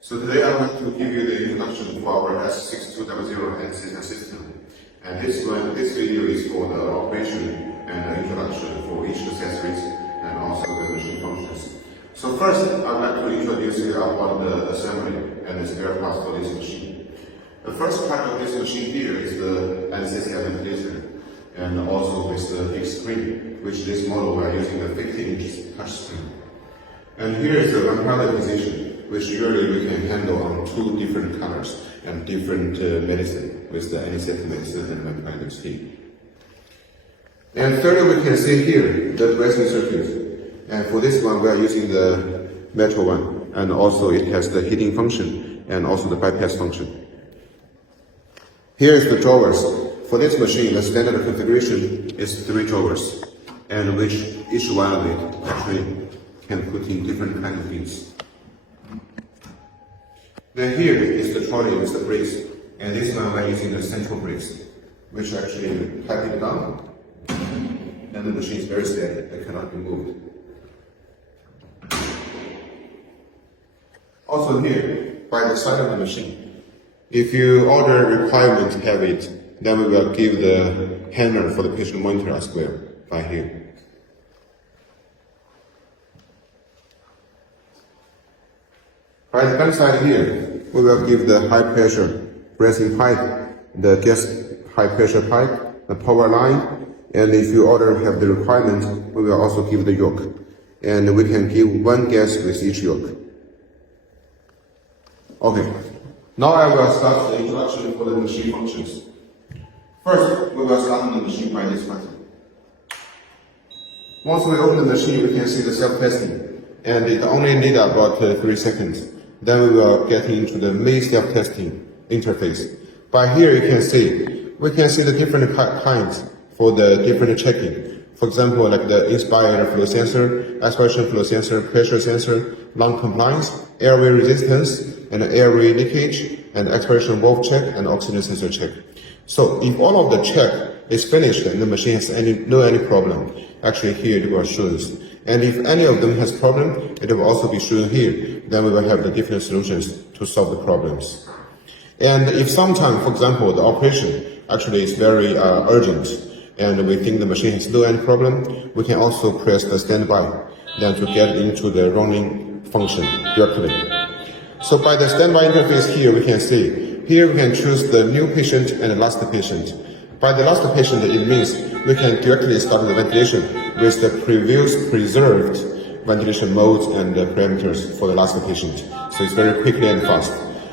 So today I want to give you the introduction for our VETESE-S6200 anesthesia system. And this video is for the operation and the introduction for each accessories and also the machine functions. So first, I would like to introduce you about the assembly and the spare parts for this machine. The first part of this machine here is the anesthesia ventilator, and also with the big screen, which this model we are using a 15-inch touch screen. And here is the one pallet position, which usually we can handle on two different colors and different medicine with the anesthetic medicine and vampire steam. And third, we can see here the dressing circuit. And for this one, we are using the metal one, and also it has the heating function and also the bypass function. Here is the drawers. For this machine, the standard configuration is 3 drawers, and which each one of it actually can put in different kind of things. Then here is the trolley with the brakes, and this one we're using the central brakes, which actually pipe it down, and the machine is very steady, it cannot be moved. Also here, by the side of the machine, if you order requirement to have it, then we will give the hammer for the patient monitor as well, by here. By the back side here, we will give the high pressure breathing pipe, the gas high pressure pipe, the power line, and if you order have the requirement, we will also give the yoke. And we can give one gas with each yoke. Okay, now I will start the introduction for the machine functions. First, we will start the machine by this button. Once we open the machine, we can see the self-testing, and it only needs about 3 seconds. Then we will get into the main self-testing interface. By here we can see the different kinds for the different checking. For example, like the inspired flow sensor, aspiration flow sensor, pressure sensor, lung compliance, airway resistance, and airway leakage, and expiration valve check, and oxygen sensor check. So if all of the check is finished and the machine has no problem, actually here it will show us. And if any of them has problem, it will also be shown here. Then we will have the different solutions to solve the problems. And if sometime, for example, the operation actually is very urgent, and we think the machine has no any problem, we can also press the standby, then to get into the running function directly. So by the standby interface here, we can see, here we can choose the new patient and the last patient. By the last patient, it means we can directly start the ventilation with the previous preserved ventilation modes and the parameters for the last patient. So it's very quickly and fast.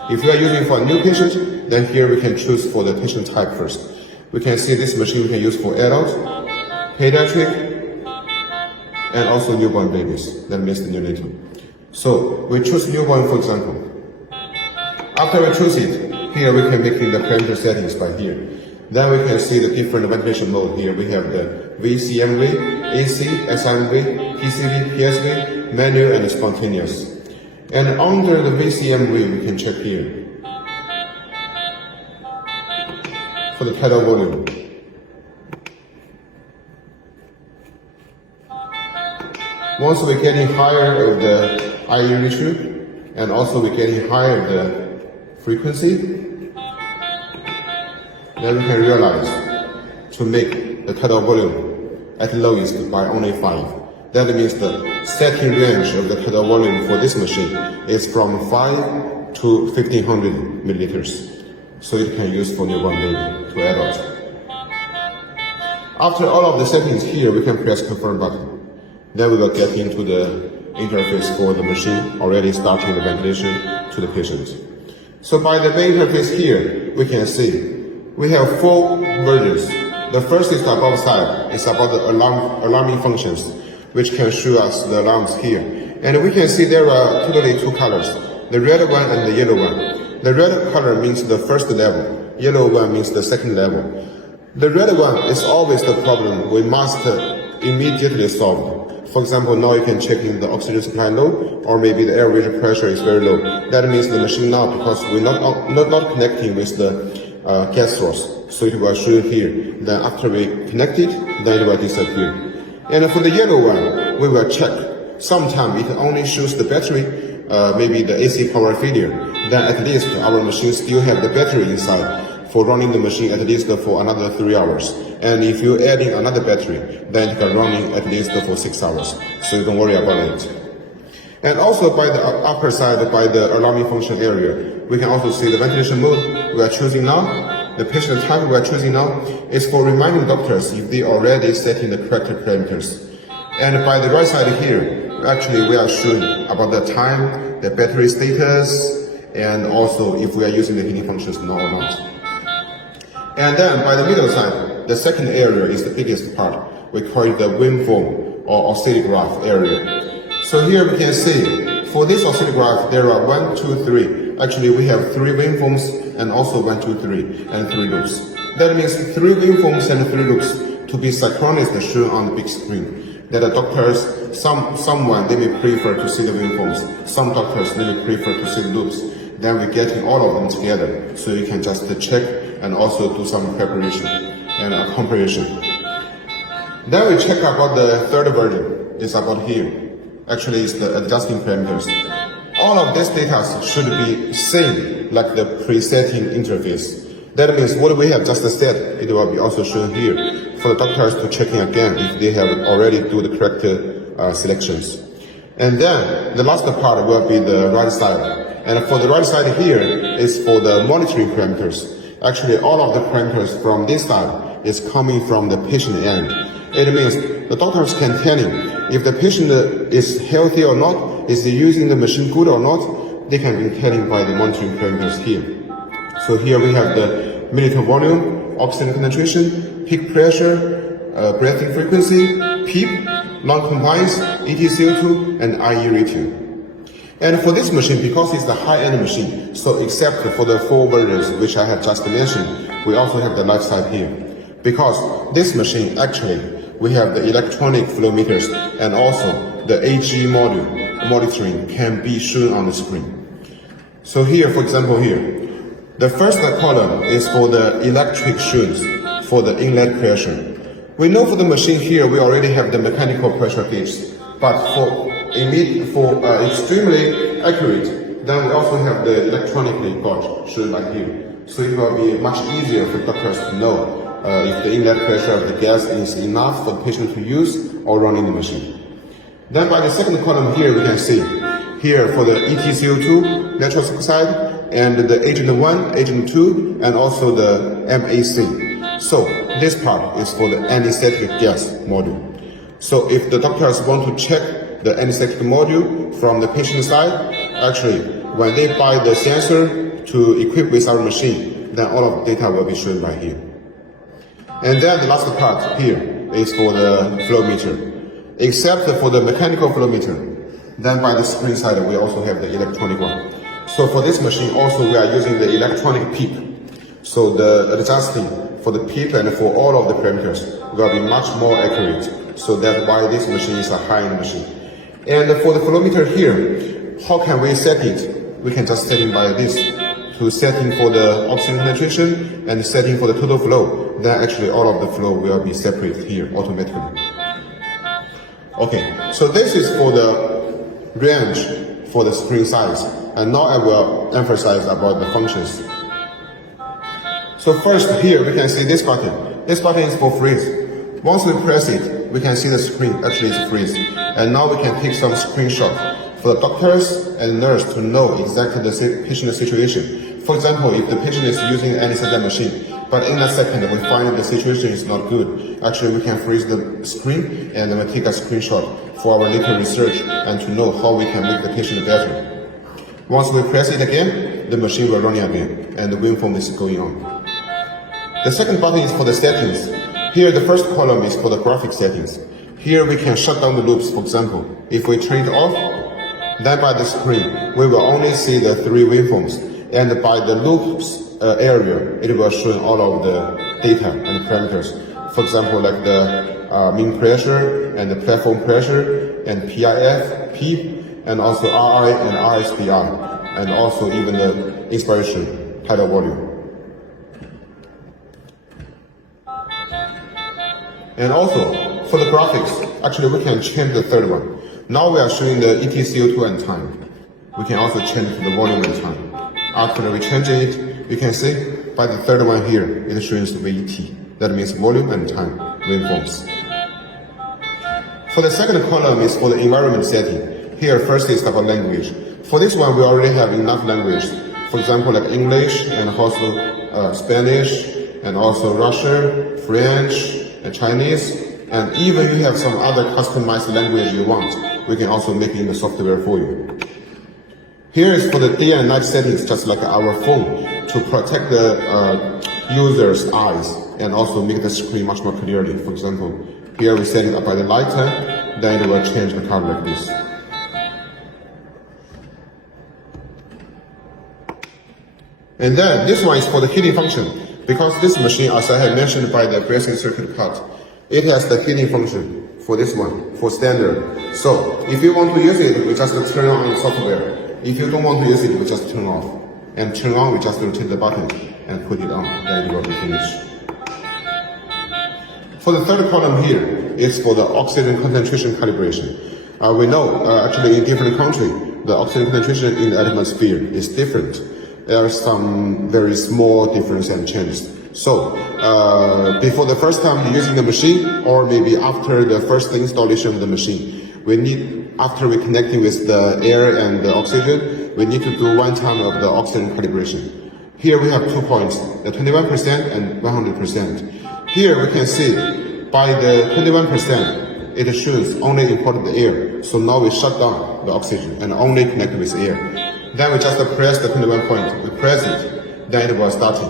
If you are using for a new patient, then here we can choose for the patient type first. We can see this machine we can use for adult, pediatric, and also newborn babies. That means the neonatal. So we choose newborn, for example. After we choose it, here we can make the parameter settings by here. Then we can see the different ventilation mode here. We have the VCMV, AC, SMV, PCV, PSV, manual, and spontaneous. And under the VCMV, we can check here for the tidal volume. Once we're getting higher of the IE ratio, and also we're getting higher the frequency, then we can realize to make the tidal volume at lowest by only 5. That means the setting range of the tidal volume for this machine is from 5 to 1500 milliliters. So it can use for newborn baby to adult. After all of the settings here, we can press confirm button. Then we will get into the interface for the machine, already starting the ventilation to the patient. So by the main interface here, we can see we have 4 versions. The first is the above side. It's about the alarming functions, which can show us the alarms here. And we can see there are totally 2 colors, the red one and the yellow one. The red color means the first level, yellow one means the second level. The red one is always the problem we must immediately solve. For example, now you can check in the oxygen supply low, or maybe the airway pressure is very low. That means the machine now, because we're not connecting with the gas source, so it will show here. Then after we connect it, then it will disappear. And for the yellow one, we will check. Sometimes it only shows the battery, maybe the AC power failure, then at least our machine still have the battery inside for running the machine at least for another 3 hours. And if you add in another battery, then it can run at least for 6 hours. So you don't worry about it. And also by the upper side, by the alarming function area, we can also see the ventilation mode we are choosing now. The patient type we are choosing now is for reminding doctors if they already set in the correct parameters. And by the right side here, actually we are showing about the time, the battery status, and also if we are using the heating functions now or not. And then by the middle side, the second area is the biggest part. We call it the waveform or oscillograph area. So here we can see, for this oscillograph, there are 1, 2, 3. Actually, we have 3 waveforms and also 1, 2, 3 and 3 loops. That means 3 waveforms and 3 loops to be synchronous shown on the big screen. That the doctors, someone they may prefer to see the waveforms, some doctors they may prefer to see the loops. Then we're getting all of them together, so you can just check and also do some preparation and comparison. Then we check about the third version. It's about here. Actually, it's the adjusting parameters. All of this data should be same like the presetting interface. That means what we have just said, it will be also shown here for the doctors to check in again if they have already do the correct selections. And then the last part will be the right side. And for the right side here is for the monitoring parameters. Actually, all of the parameters from this side is coming from the patient end. It means the doctors can tell him if the patient is healthy or not, is he using the machine good or not, they can be telling by the monitoring parameters here. So here we have the milliliter volume, oxygen concentration, peak pressure, breathing frequency, PEEP, lung compliance, EtCO2, and IE rating. And for this machine, because it's the high-end machine, so except for the 4 versions which I have just mentioned, we also have the left side here. Because this machine actually, we have the electronic flow meters and also the AG module monitoring can be shown on the screen. So here, for example here, the first column is for the electric shoes for the inlet pressure. We know for the machine here, we already have the mechanical pressure gauge, but for extremely accurate, then we also have the electronically gauge shown like here. So it will be much easier for doctors to know if the inlet pressure of the gas is enough for the patient to use or running the machine. Then by the second column here, we can see here for the EtCO2, nitrous oxide, and the agent 1, agent 2, and also the MAC. So this part is for the anesthetic gas module. So if the doctors want to check the anesthetic module from the patient side, actually when they buy the sensor to equip with our machine, then all of the data will be shown right here. And then the last part here is for the flow meter. Except for the mechanical flow meter, then by the screen side we also have the electronic one. So for this machine also we are using the electronic PEEP. So the adjusting for the PEEP and for all of the parameters will be much more accurate. So that's why this machine is a high-end machine. And for the flow meter here, how can we set it? We can just set it by this. To setting for the oxygen concentration and setting for the total flow, then actually all of the flow will be separated here automatically. Okay, so this is for the range for the screen size, and now I will emphasize about the functions. So first here we can see this button. This button is for freeze. Once we press it, we can see the screen actually is freeze. And now we can take some screenshot for the doctors and nurse to know exactly the patient situation. For example, if the patient is using an anesthesia machine, but in a second we find the situation is not good, actually we can freeze the screen and then we take a screenshot for our later research and to know how we can make the patient better. Once we press it again, the machine will run again and the waveform is going on. The second button is for the settings. Here the first column is for the graphic settings. Here we can shut down the loops, for example. If we turn it off, then by the screen, we will only see the 3 waveforms. And by the loops area, it will show all of the data and parameters. For example, like the mean pressure and the platform pressure and PIF, PEEP, and also RI and RSBR, and also even the inspiration tidal volume. And also, for the graphics, actually we can change the third one. Now we are showing the EtCO2 and time. we can also change to the volume and time. After we change it, we can see by the third one here, it shows VET. That means volume and time waveforms. For the second column is for the environment setting. Here first is about language. For this one, we already have enough language. For example, like English and also Spanish and also Russian, French, and Chinese. And even you have some other customized language you want, we can also make it in the software for you. Here is for the day and night settings, just like our phone, to protect the user's eyes and also make the screen much more clearly. For example, here we set it up by the light time, then it will change the color like this. And then this one is for the heating function. Because this machine, as I have mentioned by the breathing circuit cut, it has the heating function for this one, for standard. So if you want to use it, we just turn on the software. If you don't want to use it, we just turn off. And turn on, we just rotate the button and put it on, then it will be finished. For the third column here is for the oxygen concentration calibration. We know actually in different countries, the oxygen concentration in the atmosphere is different. There are some very small difference and changes. So before the first time using the machine, or maybe after the first installation of the machine, we need, after we connecting with the air and the oxygen, we need to do one time of the oxygen calibration. Here we have 2 points, the 21% and 100%. Here we can see by the 21%, it shows only imported the air. So now we shut down the oxygen and only connect with air. Then we just press the 21 point, we press it, then it was starting.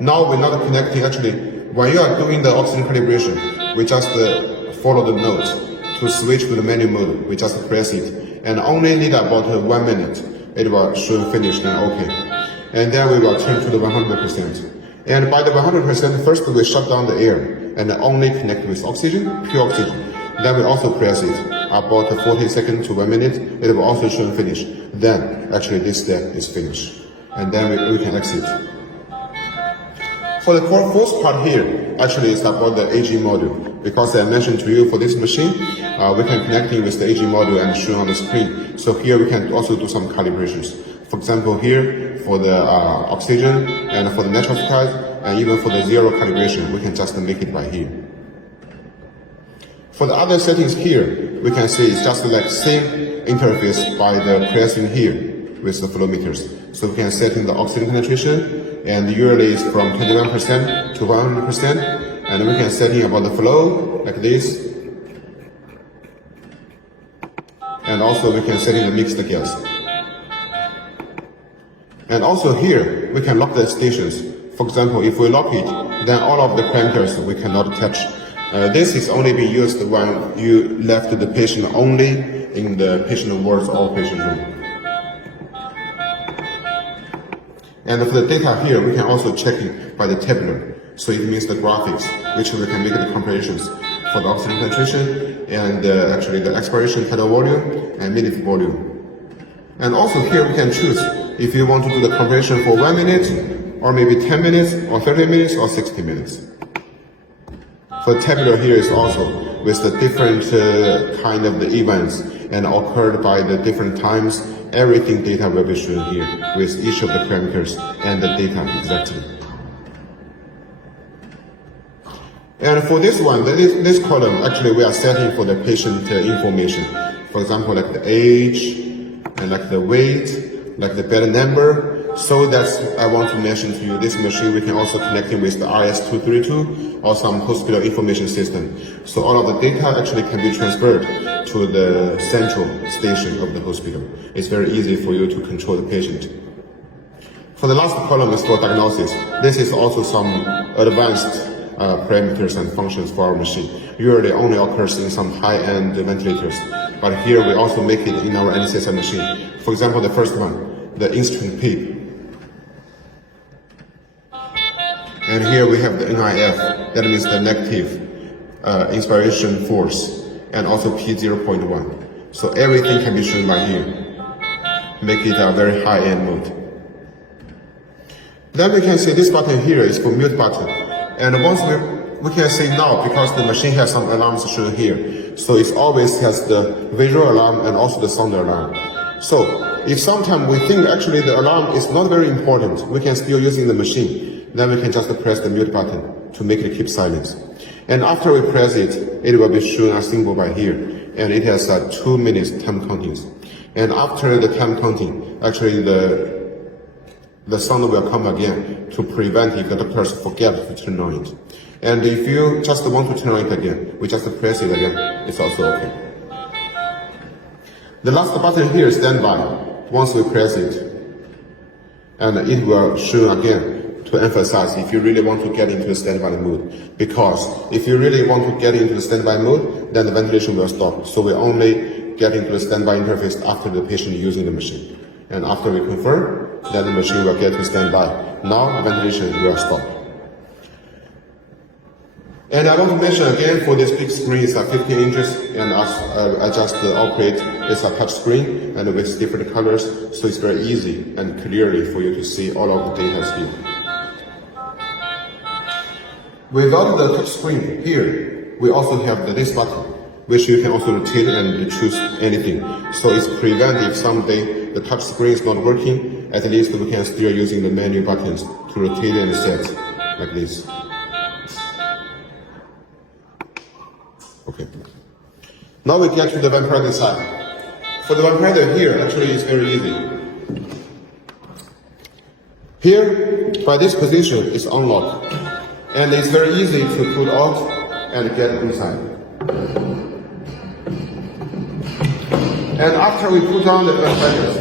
Now we're not connecting, actually, when you are doing the oxygen calibration, we just follow the note. To switch to the manual mode, we just press it. And only need about 1 minute, it will show finished and okay. And then we will turn to the 100%. And by the 100%, first we shut down the air and only connect with oxygen, pure oxygen. Then we also press it. About 40 seconds to 1 minute, it will also show finish. Then actually this step is finished. And then we can exit. For the fourth part here, actually it's about the AG module. Because I mentioned to you for this machine, we can connect it with the AG module and show on the screen. So here we can also do some calibrations. For example, here for the oxygen and for the natural skies and even for the zero calibration, we can just make it by here. For the other settings here, we can see it's just like same interface by the pressing here with the flow meters. So we can set in the oxygen concentration, and usually it's from 21% to 100%, and we can set in about the flow like this. And also we can set in the mixed gas. And also here, we can lock the stations. For example, if we lock it, then all of the parameters we cannot touch. This is only being used when you left the patient only in the patient wards or patient room. And for the data here, we can also check it by the tabular. So it means the graphics, which we can make the comparisons for the oxygen concentration and actually the expiration tidal volume and minute volume. And also here we can choose if you want to do the comparison for 1 minute, or maybe 10 minutes, or 30 minutes, or 60 minutes. For tabular here is also with the different kind of the events and occurred by the different times. Everything data will be shown here with each of the parameters and the data exactly. And for this one, this column, actually we are setting for the patient information. For example, like the age, and like the weight, like the bed number. So that's, I want to mention to you, this machine we can also connect it with the RS-232 or some hospital information system. So all of the data actually can be transferred to the central station of the hospital. It's very easy for you to control the patient. For the last column is for diagnosis. This is also some advanced parameters and functions for our machine. Usually only occurs in some high-end ventilators, but here we also make it in our Anesthesia machine. For example, the first one, the instrument PEEP. And here we have the NIF, that means the negative inspiration force, and also P0.1. So everything can be shown by here. Make it a very high-end mode. Then we can see this button here is for mute button. And once we can see now, because the machine has some alarms shown here, so it always has the visual alarm and also the sound alarm. So if sometimes we think actually the alarm is not very important, we can still using the machine. Then we can just press the mute button to make it keep silence. And after we press it, it will be shown a symbol by here. And it has 2 minutes time counting. And after the time counting, actually the sound will come again to prevent if the doctors forget to turn on it. And if you just want to turn on it again, we just press it again. It's also okay. The last button here is standby. Once we press it, and it will show again to emphasize if you really want to get into the standby mode. Because if you really want to get into the standby mode, then the ventilation will stop. So we only get into the standby interface after the patient using the machine. And after we confirm, then the machine will get to standby. Now the ventilation will stop. And I want to mention again, for this big screen, it's 15 inches, and as I just operate, it's a touch screen, and with different colors, so it's very easy and clearly for you to see all of the data here. Without the touch screen here, we also have this button, which you can also rotate and choose anything. So it's prevent if someday the touch screen is not working, at least we can still using the menu buttons to rotate and set, like this. Okay. Now we get to the ventilator side. For the ventilator here, actually it's very easy. Here, by this position, it's unlocked. And it's very easy to pull out and get inside. And after we put on the ventilator,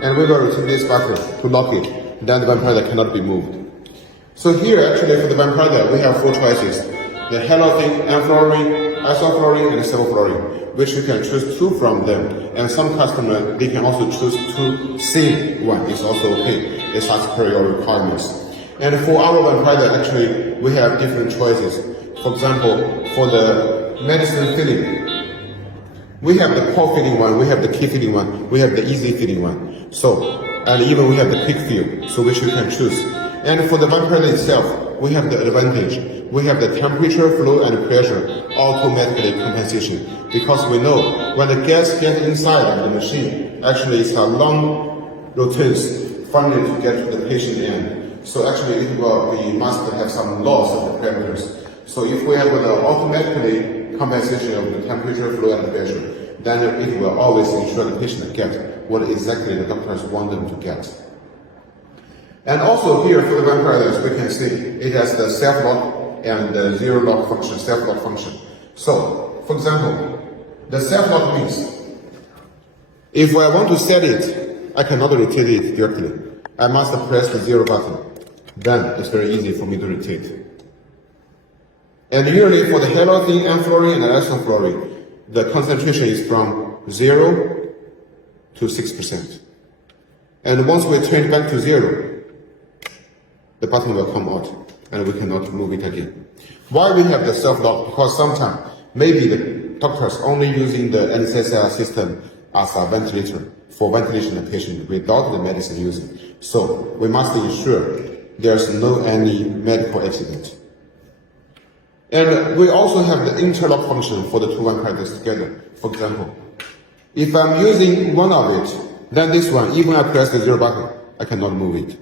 and we will rotate this button to lock it, then the ventilator cannot be moved. So here, actually, for the ventilator, we have 4 choices. The halogen, enfluorine, isofluorine, and sevofluorine, which you can choose 2 from them. And some customers, they can also choose to save one. It's also okay. It's as per your requirements. And for our ventilator, actually, we have different choices. For example, for the medicine filling, we have the pore filling one, we have the key filling one, we have the easy filling one. So, and even we have the quick fill, so which you can choose. And for the ventilator itself, we have the advantage. We have the temperature, flow, and pressure automatically compensation. Because we know when the gas gets inside of the machine, actually it's a long rotates finally to get to the patient end. So actually we must have some loss of the parameters. So if we have the automatically compensation of the temperature, flow, and pressure, then it will always ensure the patient gets what exactly the doctors want them to get. And also here for the ventilators, we can see it has the self-lock and the zero-lock function, self-lock function. So, for example, the self-lock means if I want to set it, I cannot rotate it directly. I must press the 0 button. Then it's very easy for me to rotate. And usually for the halogen, enfluorine, and isofluorine, the concentration is from 0 to 6%. And once we turn it back to 0, the button will come out and we cannot move it again. Why we have the self-lock? Because sometimes maybe the doctors only using the anesthesia system as a ventilator for ventilation of the patient without the medicine using. So we must ensure there's no any medical accident. And we also have the interlock function for the 2 ventilators together. For example, if I'm using one of it, then this one, even I press the 0 button, I cannot move it.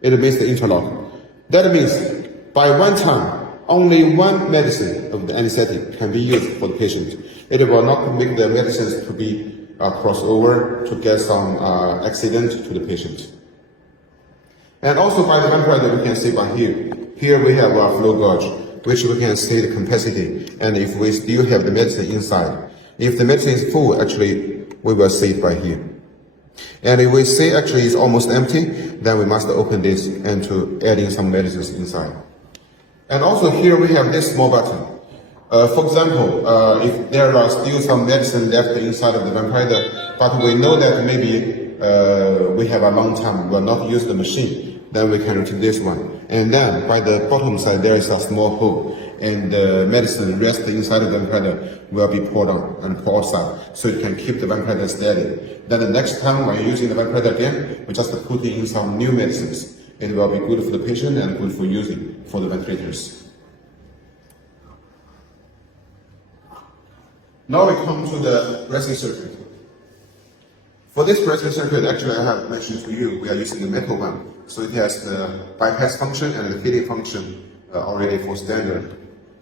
It means the interlock. That means by one time, only one medicine of the anesthetic can be used for the patient. It will not make the medicines to be crossover to get some accident to the patient. And also by the ventilator, we can see by here. Here we have our flow gauge, which we can see the capacity. And if we still have the medicine inside, if the medicine is full, actually, we will see it by here. And if we see actually it's almost empty, then we must open this and to add in some medicines inside. And also here we have this small button. For example, if there are still some medicine left inside of the ventilator, but we know that maybe we have a long time, we will not use the machine, then we can rotate this one. And then by the bottom side there is a small hole, and the medicine rest inside of the ventilator will be poured on and poured outside, so it can keep the ventilator steady. Then the next time when you're using the ventilator again, we just put in some new medicines. It will be good for the patient and good for using for the ventilators. Now we come to the resting circuit. For this pressure circuit, actually I have mentioned to you, we are using the metal one. So it has the bypass function and the heating function already for standard.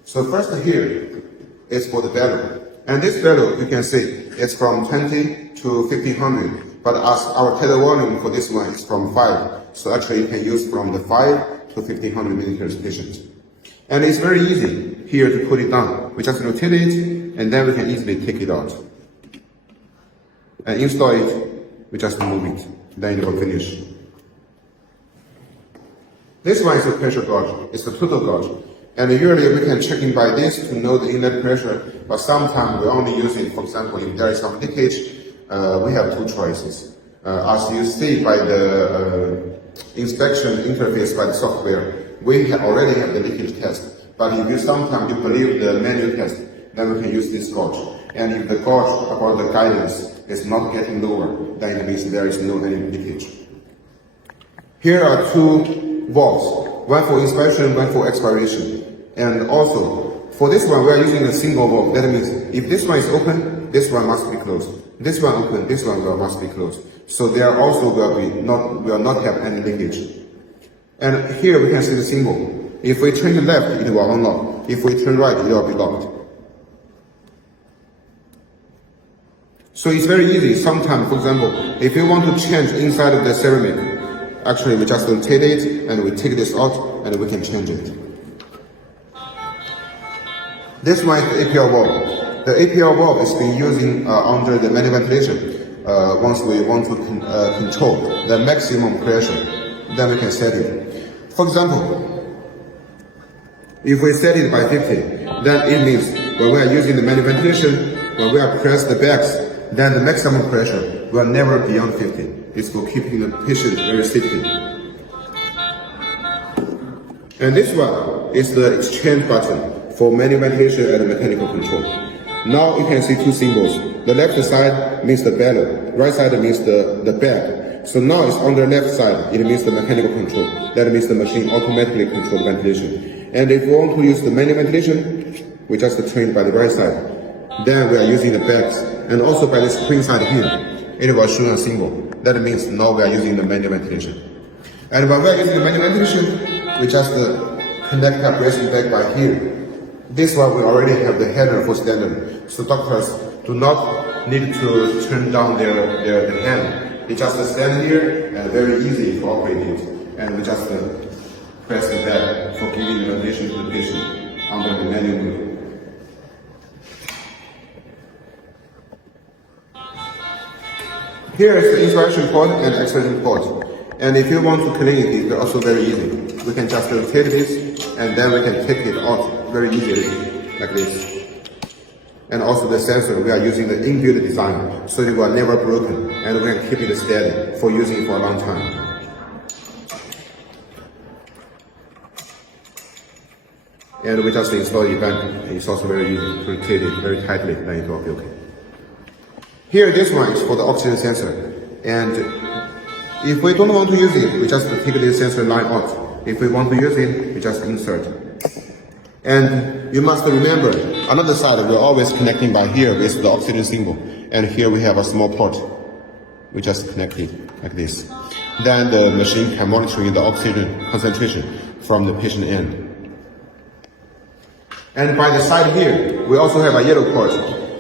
So first here is for the value. And this value, you can see, it's from 20 to 1500. But as our tether volume for this one is from 5. So actually you can use from the 5 to 1500 milliliters patient. And it's very easy here to put it down. We just rotate it, and then we can easily take it out. And install it, we just move it, then it will finish. This one is a pressure gauge, it's a total gauge. And usually we can check in by this to know the inlet pressure, but sometimes we only use it, for example, if there is some leakage, we have two choices. As you see by the inspection interface by the software, we already have the leakage test. But if you sometimes you believe the manual test, then we can use this gauge. And if the gauge about the guidance is not getting lower, then it means there is no any leakage. Here are two valves, one for inspection, one for expiration. And also, for this one, we are using a single valve. That means if this one is open, this one must be closed. This one open, this one must be closed. So there also will not have any leakage. And here we can see the symbol. If we turn left, it will unlock. If we turn right, it will be locked. So it's very easy. Sometimes, for example, if you want to change inside of the ceramic, actually we just rotate it and we take this out and we can change it. This one is the APL valve. The APL valve is being used under the manual ventilation. Once we want to control the maximum pressure, then we can set it. For example, if we set it by 50, then it means when we are using the manual ventilation, when we are press the bags, then the maximum pressure will never be beyond 50. It's for keeping the patient very safety. And this one is the exchange button for manual ventilation and mechanical control. Now you can see two symbols. The left side means the bellow, right side means the bag. So now it's on the left side, it means the mechanical control. That means the machine automatically controls ventilation. And if we want to use the manual ventilation, we just turn by the right side. Then we are using the bags. And also by the screen side here, it will show a symbol. That means now we are using the manual ventilation. And when we are using the manual ventilation, we just connect our bracing bag by here. This one we already have the header for standard. So doctors do not need to turn down their hand. They just stand here and very easy to operate it. And we just press the bag for giving the ventilation to the patient under the manual mode. Here is the inspiration port and extraction port. And if you want to clean it, it's also very easy. We can just rotate this and then we can take it out very easily, like this. And also the sensor, we are using the inbuilt design, so it will never broken and we can keep it steady for using it for a long time. And we just install it back, and it's also very easy to rotate it very tightly, then it will be okay. Here, this one is for the oxygen sensor. And if we don't want to use it, we just take this sensor line out. If we want to use it, we just insert. And you must remember, another side, we're always connecting by here with the oxygen symbol. And here we have a small port. We just connect it like this. Then the machine can monitor the oxygen concentration from the patient end. And by the side here, we also have a yellow port.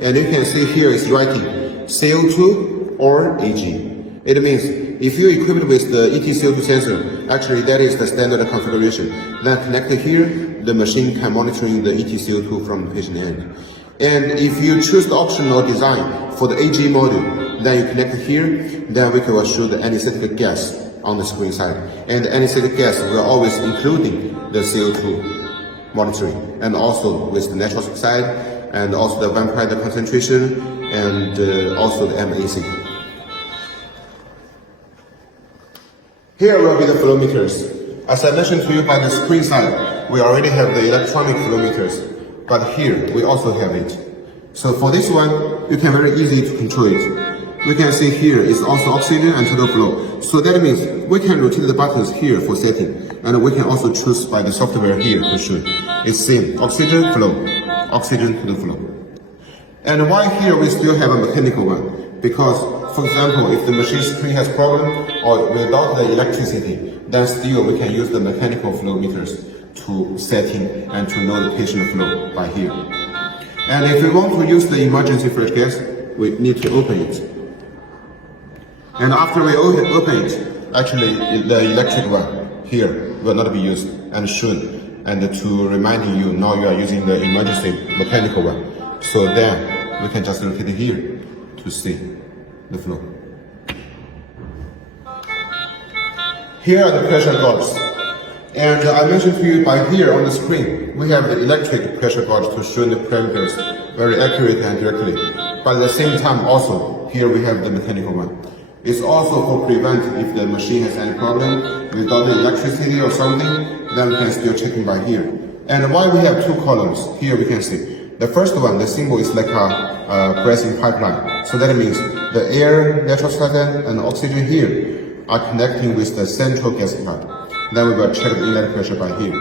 And you can see here it's writing CO2 or AG. It means if you equip it with the ET-CO2 sensor, actually that is the standard configuration. Then connected here, the machine can monitor the ET-CO2 from the patient end. And if you choose the optional design for the AG module, then you connect it here, then we can show the anesthetic gas on the screen side. And the anesthetic gas will always including the CO2 monitoring, and also with the natural oxide, and also the vampire concentration, and also the MAC. Here will be the flow meters. As I mentioned to you by the screen side, we already have the electronic flow meters, but here we also have it. So for this one, you can very easy to control it. We can see here is also oxygen and total flow. So that means we can rotate the buttons here for setting, and we can also choose by the software here for sure. It's same, oxygen flow, oxygen to the flow. And why here we still have a mechanical one? Because for example, if the machine screen has problem or without the electricity, then still we can use the mechanical flow meters to setting and to know the patient flow by here. And if we want to use the emergency fresh gas, we need to open it. And after we open it, actually the electric one here will not be used and shown, and to reminding you now you are using the emergency mechanical one. So then we can just look at it here to see the flow. Here are the pressure gauges. And I mentioned to you by here on the screen, we have the electric pressure gauge to show the parameters very accurately and directly. But at the same time also, here we have the mechanical one. It's also for prevent if the machine has any problem without the electricity or something, then we can still check it by here. And why we have two columns, here we can see. The first one, the symbol is like a pressing pipeline. So that means the air, natural oxygen, and oxygen here are connecting with the central gas pipe. Then we will check the inlet pressure by here.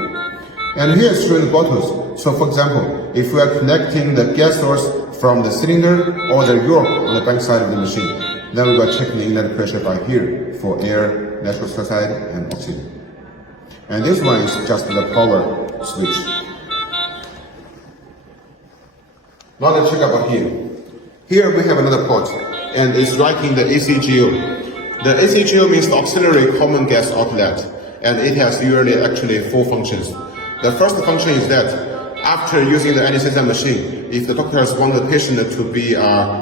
And here is showing the bottles. So for example, if we are connecting the gas source from the cylinder or the yoke on the back side of the machine, then we will check the inlet pressure by here for air, nitrous oxide, and oxygen. And this one is just the power switch. Now let's check about here. Here we have another port, and it's writing the ACGO. The ACGO means the auxiliary common gas outlet, and it has usually actually 4 functions. The first function is that after using the anesthesia machine, if the doctors want the patient to be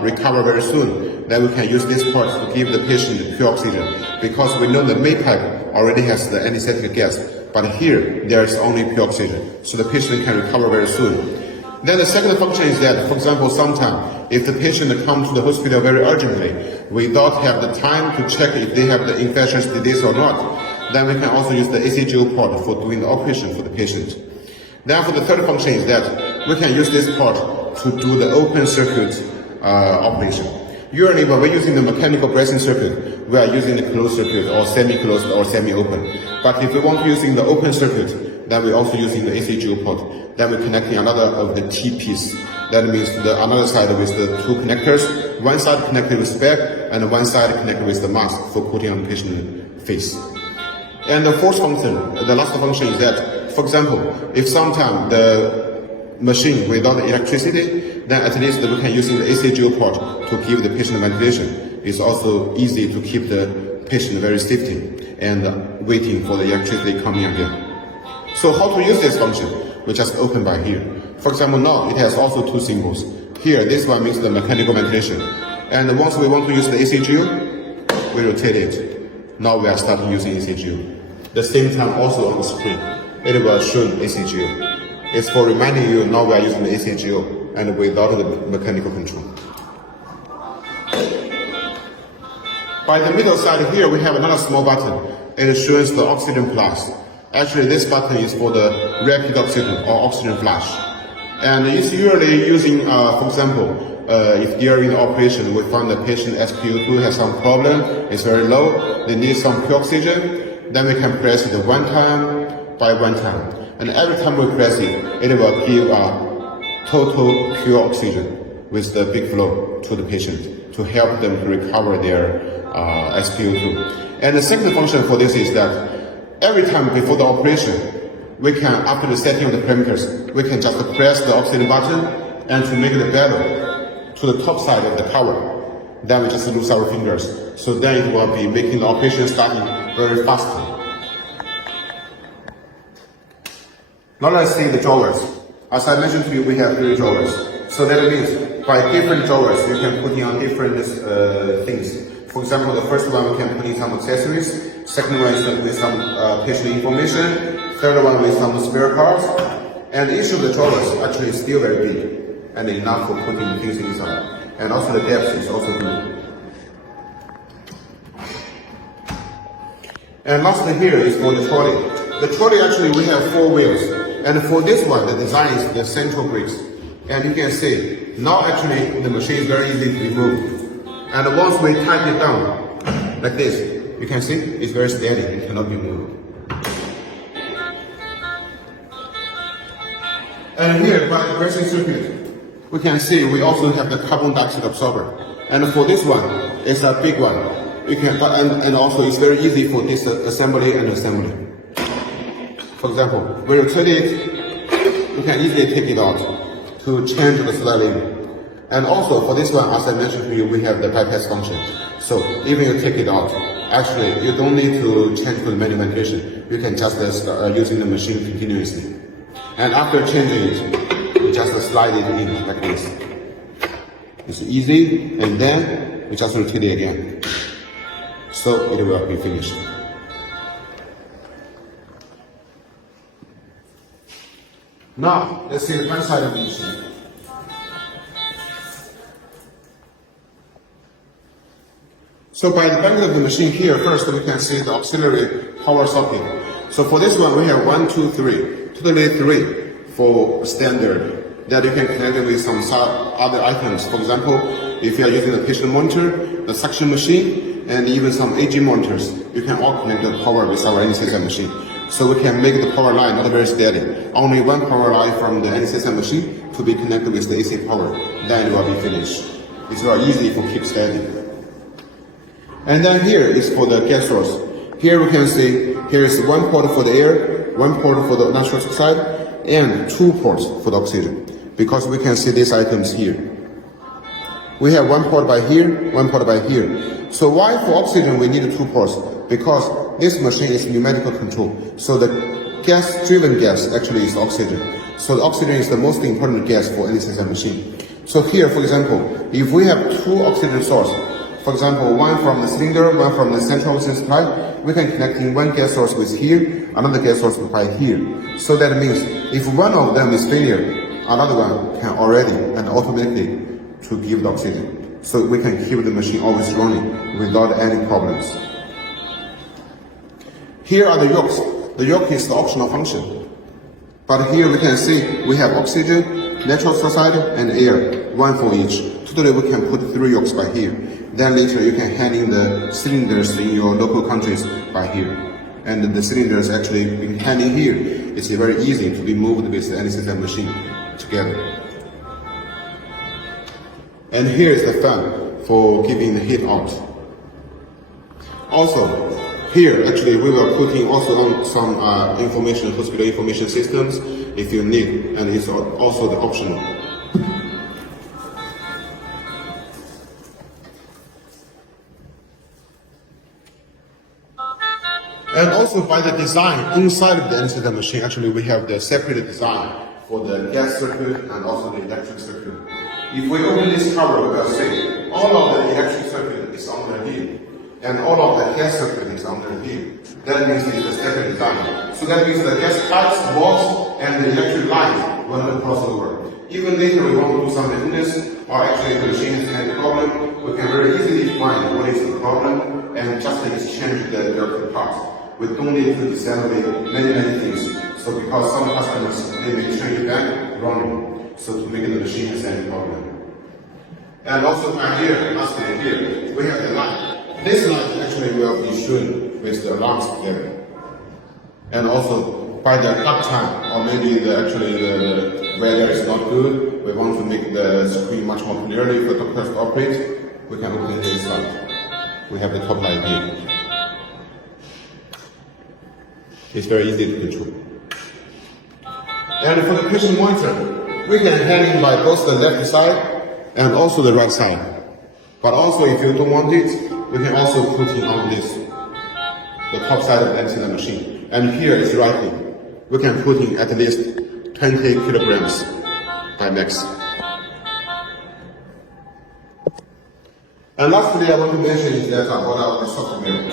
recover very soon, then we can use this port to give the patient pure oxygen, because we know the main pipe already has the anesthetic gas, but here there is only pure oxygen, so the patient can recover very soon. Then the second function is that, for example, sometimes if the patient comes to the hospital very urgently, without have the time to check if they have the infectious disease or not, then we can also use the ACGO port for doing the operation for the patient. Then for the third function is that we can use this port to do the open circuit operation. Usually when we're using the mechanical bracing circuit, we are using the closed circuit or semi-closed or semi-open. But if we want to using the open circuit, then we're also using the ACGO port. Then we're connecting another of the T-piece. That means the another side with the 2 connectors, one side connected with back and one side connected with the mask for putting on the patient face. And the fourth function, the last function is that, for example, if sometime the machine without electricity, then at least we can use the ACGO port to give the patient ventilation. It's also easy to keep the patient very safety and waiting for the electricity coming again. So how to use this function? We just open by here. For example, now it has also 2 symbols. Here, this one means the mechanical ventilation. And once we want to use the ACGO, we rotate it. Now we are starting using ACGO. The same time also on the screen, it will show ACGO. It's for reminding you now we are using the ACGO and without the mechanical control. By the middle side here, we have another small button. It shows the oxygen plus. Actually, this button is for the rapid oxygen or oxygen flash. And it's usually using, for example, if during the operation we find the patient SpO2 has some problem, it's very low, they need some pure oxygen, then we can press it one time by one time. And every time we press it, it will give a total pure oxygen with the big flow to the patient to help them to recover their SpO2. And the second function for this is that every time before the operation, we can, after the setting of the parameters, we can just press the oxygen button and to make it better to the top side of the cover. Then we just lose our fingers. So then it will be making the operation starting very fast. Now let's see the drawers. As I mentioned to you, we have 3 drawers. So that means by different drawers, you can put in on different things. For example, the first one we can put in some accessories. Second one is with some patient information. Third one with some spare parts. And each of the drawers actually is still very big and enough for putting things inside. And also the depth is also good. And lastly here is for the trolley. The trolley actually we have 4 wheels. And for this one, the design is the central brakes. And you can see, now actually the machine is very easy to remove. And once we tighten it down, like this, you can see it's very steady, it cannot be moved. And here, by the bracing circuit, we can see we also have the carbon dioxide absorber. And for this one, It's a big one. You can, and also it's very easy for disassembly and assembly. For example, when you rotate it, you can easily take it out to change the sliding. And also for this one, as I mentioned to you, we have the bypass function. So even you take it out, actually you don't need to change to the manual ventilation. You can just start using the machine continuously. And after changing it, you just slide it in like this. It's easy, and then we just rotate it again. So it will be finished. Now, let's see the front side of the machine. So by the back of the machine here, first we can see the auxiliary power socket. So for this one, we have 1, 2, 3, totally 3 for standard that you can connect it with some other items. For example, if you are using the patient monitor, the suction machine, and even some AG monitors, you can all connect the power with our anesthesia machine. So we can make the power line not very steady. Only one power line from the anesthesia machine to be connected with the AC power. Then it will be finished. It's very easy for keep steady. And then here is for the gas source. Here we can see here is one port for the air, one port for the nitrous oxide, and 2 ports for the oxygen. Because we can see these items here. We have one port by here, one port by here. So why for oxygen we need 2 ports? Because this machine is numerical control. So the gas-driven gas actually is oxygen. So the oxygen is the most important gas for anesthesia machine. So here, for example, if we have 2 oxygen source, for example, one from the cylinder, one from the central oxygen supply, we can connect in one gas source with here, another gas source by here. So that means if one of them is failure, another one can already and automatically to give the oxygen. So we can keep the machine always running without any problems. Here are the yokes. The yoke is the optional function. But here we can see we have oxygen, nitrous oxide, and air, one for each. Totally we can put 3 yokes by here. Then later you can hand in the cylinders in your local countries by here. And the cylinders actually being handed here, it's very easy to be moved with the anesthesia machine together. And here is the fan for giving the heat out. Also, here actually we were putting also on some hospital information systems if you need, and it's also the optional. And also by the design inside of the anesthesia machine, actually we have the separate design for the gas circuit and also the electric circuit. If we open this cover, we will see all of the electric circuit is under here, and all of the gas circuit is under here. That means it's a separate design. So that means the gas pipes, valves, and the electric lines will not cross over. Even later we want to do some maintenance, or actually the machine has any problem, we can very easily find what is the problem and just exchange the dirty parts. We don't need to disassemble many things. So because some customers, they may change it back running, so to make the machine has any problem. And also here, lastly here, we have the light. This light actually will be shown with the alarms together. And also by the uptime, or maybe the weather is not good, we want to make the screen much more clearly for doctors to operate, we can open this light. We have the top light here. It's very easy to control. And for the patient monitor, we can hand in by both the left side and also the right side. But also if you don't want it, we can also put it on this, the top side of the anesthesia machine. And here is writing. We can put in at least 20 kilograms by max. And lastly, I want to mention is that about the software.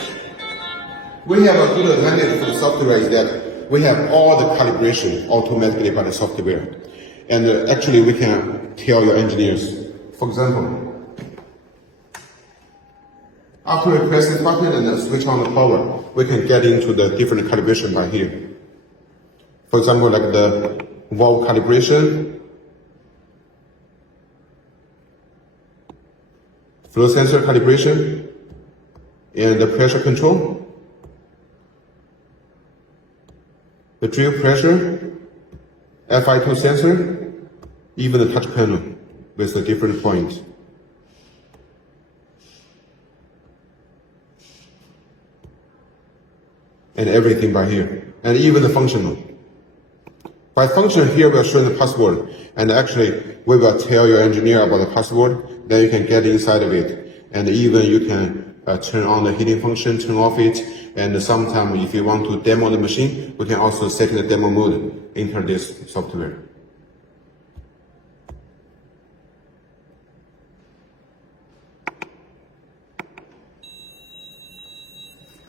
We have a good advantage for the software is that we have all the calibration automatically by the software. And actually we can tell your engineers, for example, after we press this button and switch on the power, we can get into the different calibration by here. For example, like the valve calibration, flow sensor calibration, and the pressure control, the drill pressure, FI2 sensor, even the touch panel with a different point. and everything by here, and even the functional. By function here, we are showing the password, and actually we will tell your engineer about the password, then you can get inside of it, and even you can turn on the heating function, turn off it, and sometimes if you want to demo the machine, we can also set the demo mode into this software.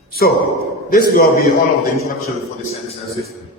So this will be all of the introduction for this anesthesia system.